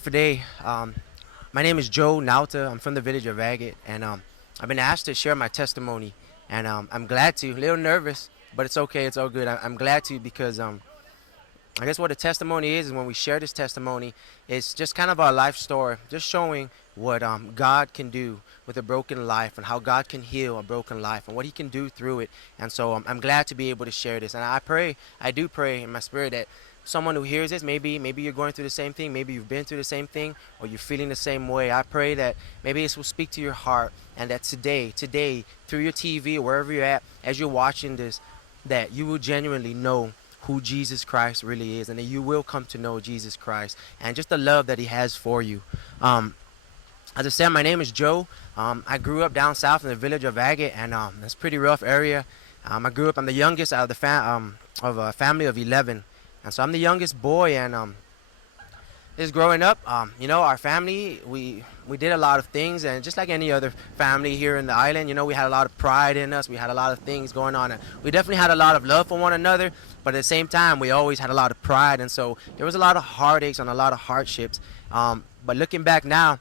Today. My name is Joe Nauta. I'm from the village of Agate, and I've been asked to share my testimony, and I'm glad to. A little nervous, but it's okay. It's all good. I'm glad to because I guess what a testimony is when we share this testimony, it's just kind of our life story, just showing what God can do with a broken life and how God can heal a broken life and what He can do through it. And so I'm glad to be able to share this. And I do pray in my spirit that someone who hears this, maybe you're going through the same thing, maybe you've been through the same thing, or you're feeling the same way. I pray that maybe this will speak to your heart, and that today, through your TV or wherever you're at, as you're watching this, that you will genuinely know who Jesus Christ really is, and that you will come to know Jesus Christ and just the love that He has for you. Um, as I said, my name is Joe. I grew up down south in the village of Agate, and it's a pretty rough area. I'm the youngest out of of a family of 11, and so I'm the youngest boy. And just growing up, our family, we did a lot of things, and just like any other family here in the island, we had a lot of pride in us. We had a lot of things going on, and we definitely had a lot of love for one another. But at the same time, we always had a lot of pride, and so there was a lot of heartaches and a lot of hardships. But looking back now,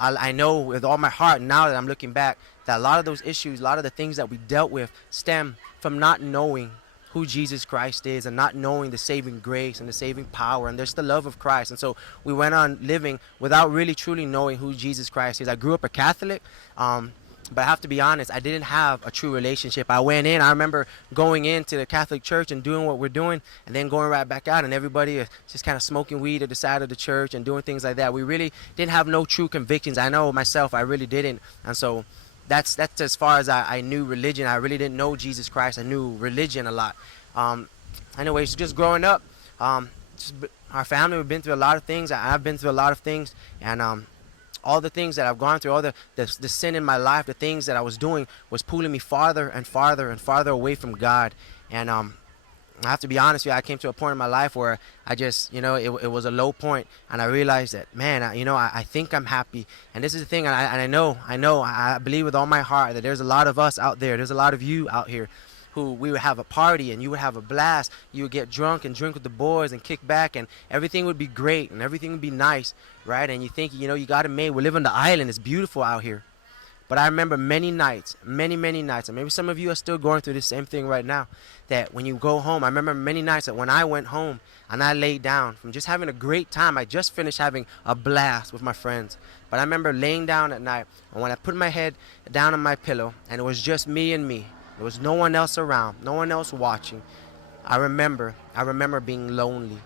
I know with all my heart now that I'm looking back that a lot of those issues, a lot of the things that we dealt with stem from not knowing who Jesus Christ is and not knowing the saving grace and the saving power and there's the love of Christ. And so we went on living without really truly knowing who Jesus Christ is. I grew up a Catholic, but I have to be honest, I didn't have a true relationship. I went in, I remember going into the Catholic church and doing what we're doing and then going right back out, and everybody is just kind of smoking weed at the side of the church and doing things like that. We really didn't have no true convictions. I know myself, I really didn't. And so that's as far as I knew religion. I really didn't know Jesus Christ. I knew religion a lot. Anyways, just growing up, our family, we've been through a lot of things. I've been through a lot of things, and all the things that I've gone through, all the sin in my life, the things that I was doing was pulling me farther and farther and farther away from God. And I have to be honest with you, I came to a point in my life where I just, it was a low point, and I realized that, man, I think I'm happy. And this is the thing, and I believe with all my heart that there's a lot of us out there, there's a lot of you out here who we would have a party and you would have a blast. You would get drunk and drink with the boys and kick back, and everything would be great and everything would be nice, right? And you think, you got it made. We live on the island. It's beautiful out here. But I remember many nights, many nights, and maybe some of you are still going through the same thing right now, that when you go home, I remember many nights that when I went home and I laid down from just having a great time, I just finished having a blast with my friends. But I remember laying down at night, and when I put my head down on my pillow, and it was just me and me, there was no one else around, no one else watching. I remember being lonely.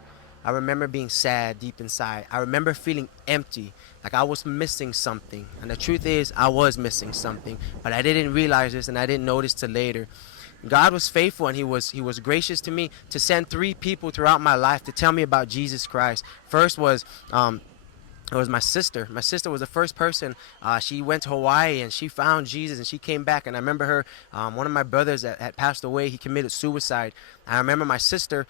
I remember being sad deep inside. I remember feeling empty, like I was missing something. And the truth is, I was missing something, but I didn't realize this, and I didn't notice till later. God was faithful, and He was gracious to me to send 3 people throughout my life to tell me about Jesus Christ. First was it was my sister. My sister was the first person. She went to Hawaii and she found Jesus and she came back. And I remember her, one of my brothers that had passed away, he committed suicide. I remember my sister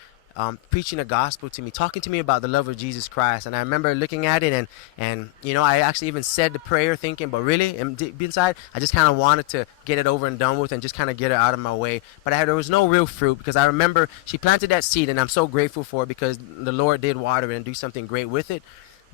preaching the gospel to me, talking to me about the love of Jesus Christ. And I remember looking at it and I actually even said the prayer thinking, but really, deep inside, I just kind of wanted to get it over and done with and just kind of get it out of my way. But there was no real fruit, because I remember she planted that seed, and I'm so grateful for it because the Lord did water it and do something great with it.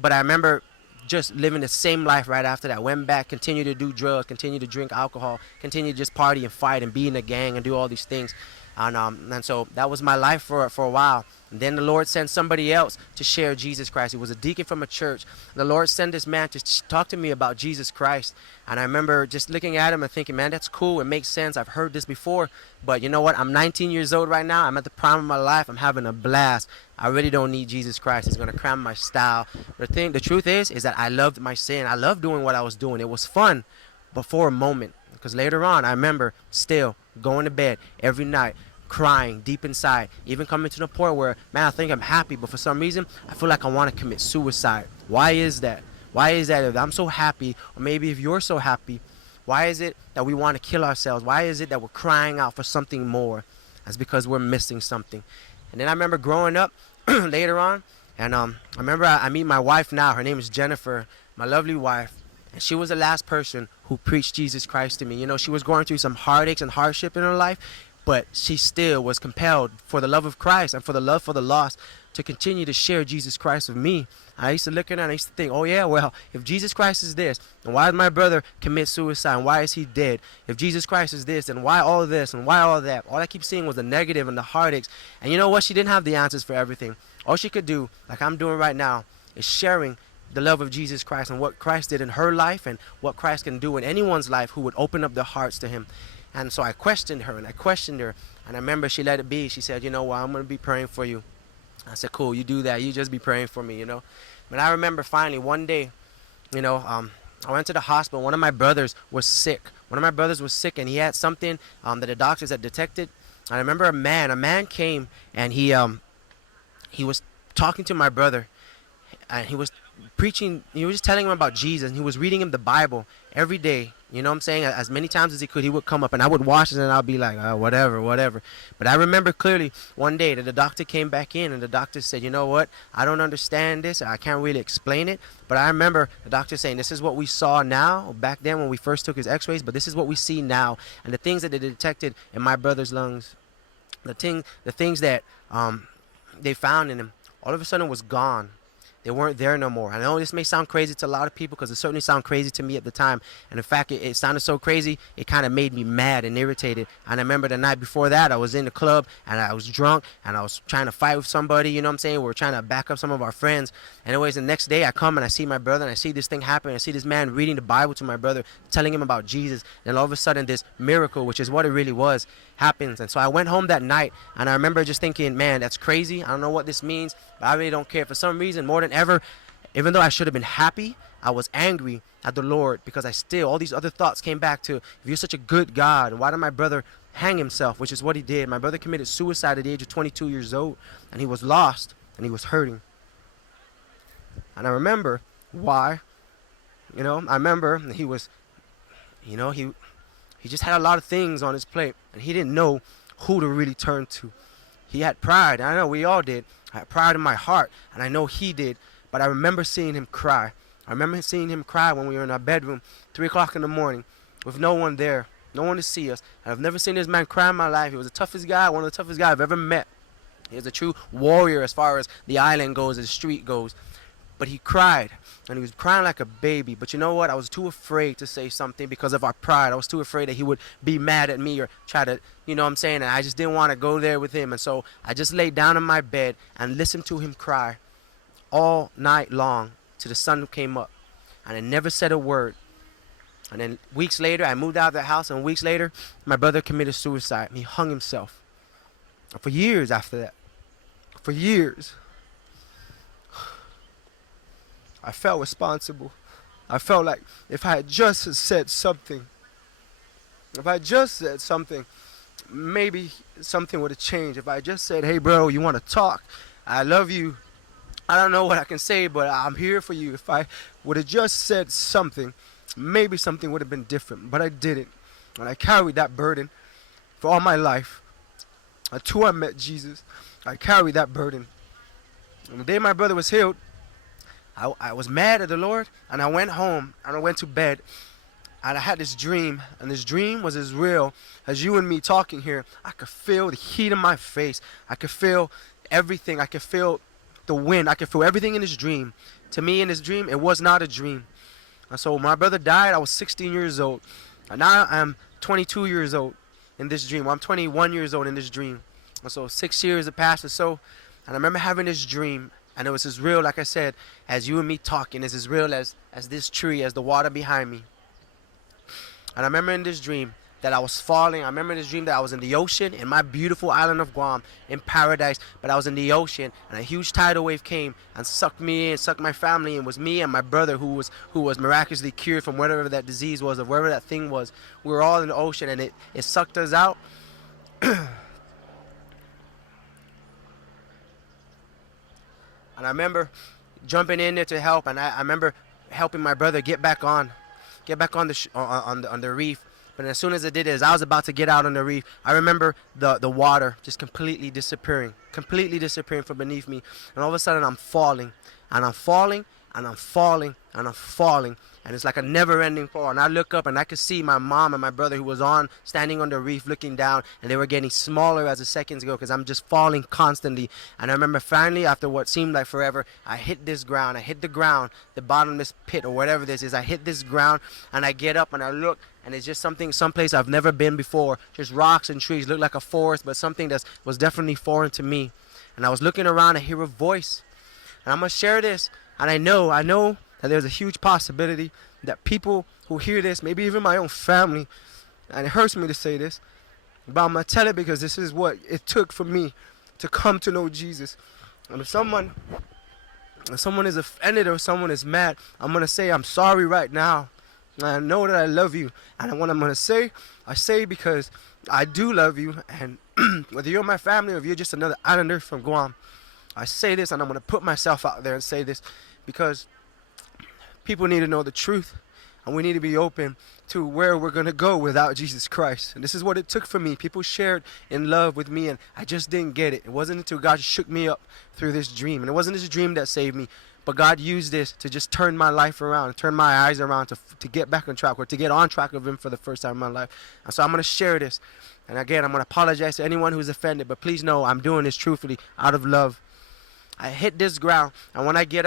But I remember just living the same life right after that. Went back, continued to do drugs, continued to drink alcohol, continued to just party and fight and be in a gang and do all these things. And so that was my life for a while. And then the Lord sent somebody else to share Jesus Christ. He was a deacon from a church. The Lord sent this man to talk to me about Jesus Christ. And I remember just looking at him and thinking, man, that's cool. It makes sense. I've heard this before. But you know what? I'm 19 years old right now. I'm at the prime of my life. I'm having a blast. I really don't need Jesus Christ. He's going to cram my style. The truth is that I loved my sin. I loved doing what I was doing. It was fun, but for a moment. Because later on, I remember still going to bed every night, crying deep inside, even coming to the point where, man, I think I'm happy, but for some reason, I feel like I want to commit suicide. Why is that? Why is that? If I'm so happy, or maybe if you're so happy, why is it that we want to kill ourselves? Why is it that we're crying out for something more? That's because we're missing something. And then I remember growing up later on, and I remember I meet my wife now. Her name is Jennifer, my lovely wife. And she was the last person who preached Jesus Christ to me. She was going through some heartaches and hardship in her life, but she still was compelled for the love of Christ and for the love for the lost to continue to share Jesus Christ with me. I used to look at it and I used to think, oh yeah, well, if Jesus Christ is this, then why did my brother commit suicide and why is he dead? If Jesus Christ is this, then why all this and why all that? All I keep seeing was the negative and the heartaches. And you know what? She didn't have the answers for everything. All she could do, like I'm doing right now, is sharing the love of Jesus Christ and what Christ did in her life and what Christ can do in anyone's life who would open up their hearts to him. And so I questioned her and I questioned her. And I remember she let it be. She said, you know what, I'm going to be praying for you. I said, cool, you do that. You just be praying for me, you know. But I remember finally one day, you know, I went to the hospital. One of my brothers was sick. One of my brothers was sick and he had something that the doctors had detected. And I remember a man came and he was talking to my brother and he was preaching. He was just telling him about Jesus and he was reading him the Bible every day. You know what I'm saying? As many times as he could, he would come up and I would watch it and I'll be like, oh, whatever. But I remember clearly one day that the doctor came back in and the doctor said, you know what? I don't understand this. I can't really explain it. But I remember the doctor saying, this is what we saw now back then when we first took his x-rays, but this is what we see now. And the things that they detected in my brother's lungs, the things that they found in him, all of a sudden was gone. They weren't there no more. I know this may sound crazy to a lot of people because it certainly sounded crazy to me at the time. And in fact, it sounded so crazy, it kind of made me mad and irritated. And I remember the night before that, I was in the club and I was drunk and I was trying to fight with somebody, you know what I'm saying? We were trying to back up some of our friends. Anyways, the next day I come and I see my brother and I see this thing happen. I see this man reading the Bible to my brother, telling him about Jesus. And all of a sudden this miracle, which is what it really was, happens. And so I went home that night and I remember just thinking, man, that's crazy. I don't know what this means, but I really don't care. For some reason, more than ever, even though I should have been happy, I was angry at the Lord because all these other thoughts came back to, if you're such a good God, why did my brother hang himself, which is what he did. My brother committed suicide at the age of 22 years old and he was lost and he was hurting. And I remember why, you know, I remember he was, you know, he just had a lot of things on his plate and he didn't know who to really turn to. He had pride. I know we all did. I had pride in my heart, and I know he did. But I remember seeing him cry. I remember seeing him cry when we were in our bedroom, 3 o'clock in the morning, with no one there, no one to see us. And I've never seen this man cry in my life. He was the toughest guy, one of the toughest guys I've ever met. He was a true warrior as far as the island goes, as the street goes. But he cried, and he was crying like a baby. But you know what? I was too afraid to say something because of our pride. I was too afraid that he would be mad at me or try to, you know what I'm saying? And I just didn't want to go there with him. And so I just laid down in my bed and listened to him cry all night long till the sun came up. And I never said a word. And then weeks later, I moved out of the house. And weeks later, my brother committed suicide. He hung himself. And for years after that, for years, I felt responsible. I felt like if I had just said something, maybe something would have changed. If I just said, hey bro, you want to talk? I love you. I don't know what I can say, but I'm here for you. If I would have just said something, maybe something would have been different. But I didn't. And I carried that burden for all my life. Until I met Jesus, I carried that burden. And the day my brother was healed, I was mad at the Lord, and I went home, and I went to bed, and I had this dream, and this dream was as real as you and me talking here. I could feel the heat in my face. I could feel everything. I could feel the wind. I could feel everything in this dream. To me, in this dream, it was not a dream. And so my brother died. I was 16 years old, and now I'm 22 years old in this dream. Well, I'm 21 years old in this dream. And so 6 years have passed or so, and I remember having this dream. And it was as real, like I said, as you and me talking. It's as real as this tree, as the water behind me. And I remember in this dream that I was falling. I remember in this dream that I was in the ocean, in my beautiful island of Guam, in paradise. But I was in the ocean, and a huge tidal wave came and sucked me in, sucked my family in. It was me and my brother who was miraculously cured from whatever that disease was or wherever that thing was. We were all in the ocean, and it sucked us out. And I remember jumping in there to help, and I remember helping my brother get back on the reef. But as soon as I did it, as I was about to get out on the reef, I remember the water just completely disappearing from beneath me. And all of a sudden, I'm falling, and I'm falling, and I'm falling, and I'm falling. and it's like a never-ending fall. And I look up and I could see my mom and my brother who was on standing on the reef looking down, and they were getting smaller as the seconds go because I'm just falling constantly. And I remember finally, after what seemed like forever, I hit this ground. I hit the ground, the bottomless pit or whatever this is. I hit this ground, and I get up and I look, and it's just something, someplace I've never been before. Just rocks and trees, look like a forest, but something that was definitely foreign to me. And I was looking around, I hear a voice, and I'm gonna share this. And I know that there's a huge possibility that people who hear this, maybe even my own family, and it hurts me to say this, but I'm gonna tell it because this is what it took for me to come to know Jesus. And if someone is offended or someone is mad, I'm gonna say I'm sorry right now. I know that I love you, and what I'm gonna say, I say because I do love you. And whether you're my family or if you're just another islander from Guam, I say this, and I'm gonna put myself out there and say this because people need to know the truth, and we need to be open to where we're gonna go without Jesus Christ. And this is what it took for me. People shared in love with me, and I just didn't get it. It wasn't until God shook me up through this dream, and it wasn't this dream that saved me. But God used this to just turn my life around, turn my eyes around to get back on track, or to get on track of Him for the first time in my life. And so I'm going to share this. And again, I'm going to apologize to anyone who's offended, but please know I'm doing this truthfully out of love. I hit this ground, and when I get up,